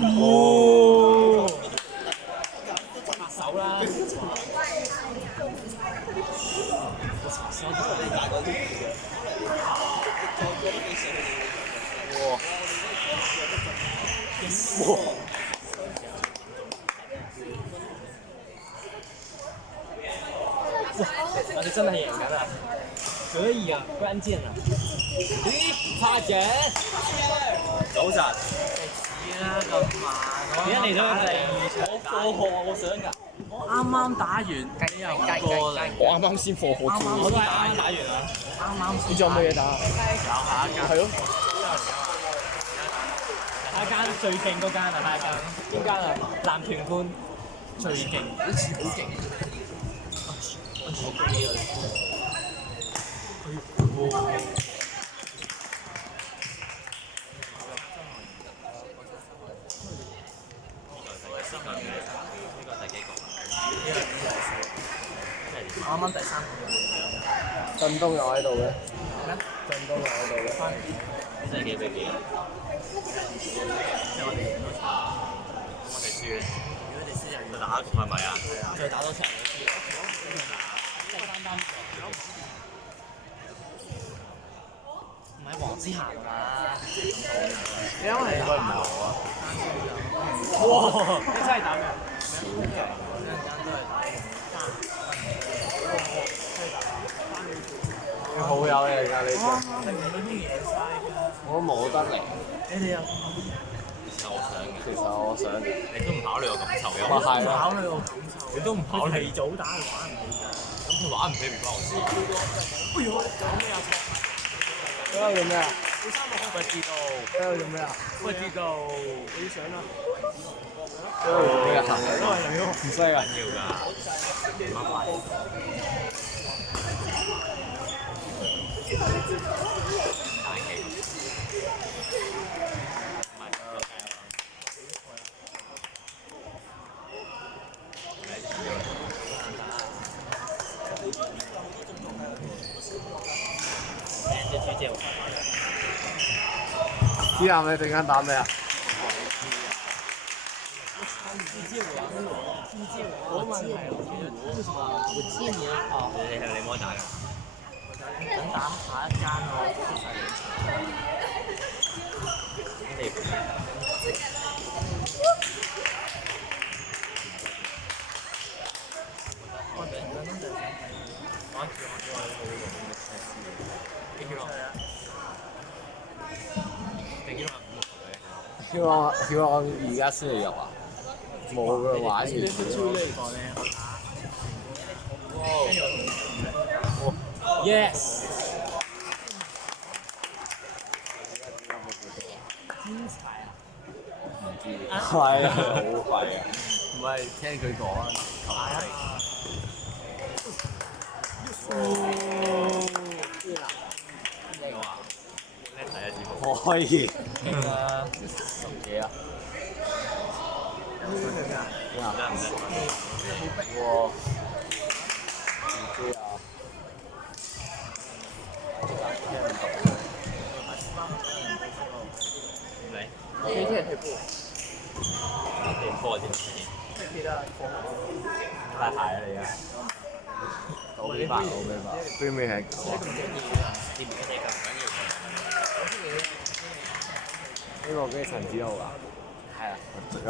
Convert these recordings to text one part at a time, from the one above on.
哦，拍手啦！哇！我哋真係贏緊啊！可以啊，關鍵啊！咦，差獎！早晨。食屎啦咁慢！而家嚟到第二場，我課學啊，我想㗎。啱啱打完，你又過嚟。我啱啱先課學啫。我都係啱啱打完啊！啱啱先。你仲有冇嘢打？有下一間。係咯。下一間最勁嗰間啊！下一間邊間啊？男團官最勁，好似好勁。啱啱第三個。振東又喺度嘅。咩？振東又喺度嘅。真係幾比幾啊！因為我哋贏多場，咁我哋輸咧。如果我哋輸就要打，係咪啊？再打多場就輸。第三單唔係黃之涵啊！因為應該唔係我啊！哇！你真係打咩？少嘅，一陣間都係打佢好友嚟㗎呢場。我都冇得嚟。你哋又？其實我想。你都唔考慮我感受嘅。咪係咯。考慮我感受。你都唔考慮。提早打係玩唔起㗎。咁佢玩唔起唔關我事。哎呦！搞咩啊？喺度做咩啊？你三個不知道。喺度做咩啊？不知道。你想啦。喺度做咩啊？都係你咯。唔犀啊！緊要㗎。大氣。之後你陣間打咩啊？你冇得打㗎。等打下一間咯。希望而家先嚟入啊！冇嘅玩完咗。Yes。係啊，好快啊！唔係聽佢講啊，可以。啊！十幾啊？咩啊？哇！唔知啊。你幾天退步？練波先。太鞋啊！你而家。我明白，我明白。邊邊係咁啊？呢個俾陳子豪㗎。係啊，直入。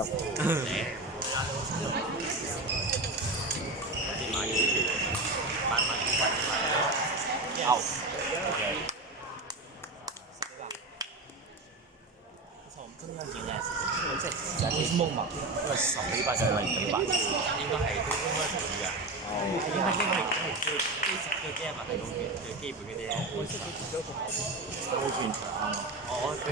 out。真係幾靚，即係有啲 moment，因為10幾百就係0.8，應該係屬於㗎。哦。應該係最基本嗰啲，最基本嗰啲。我識佢轉咗個好長啊！我佢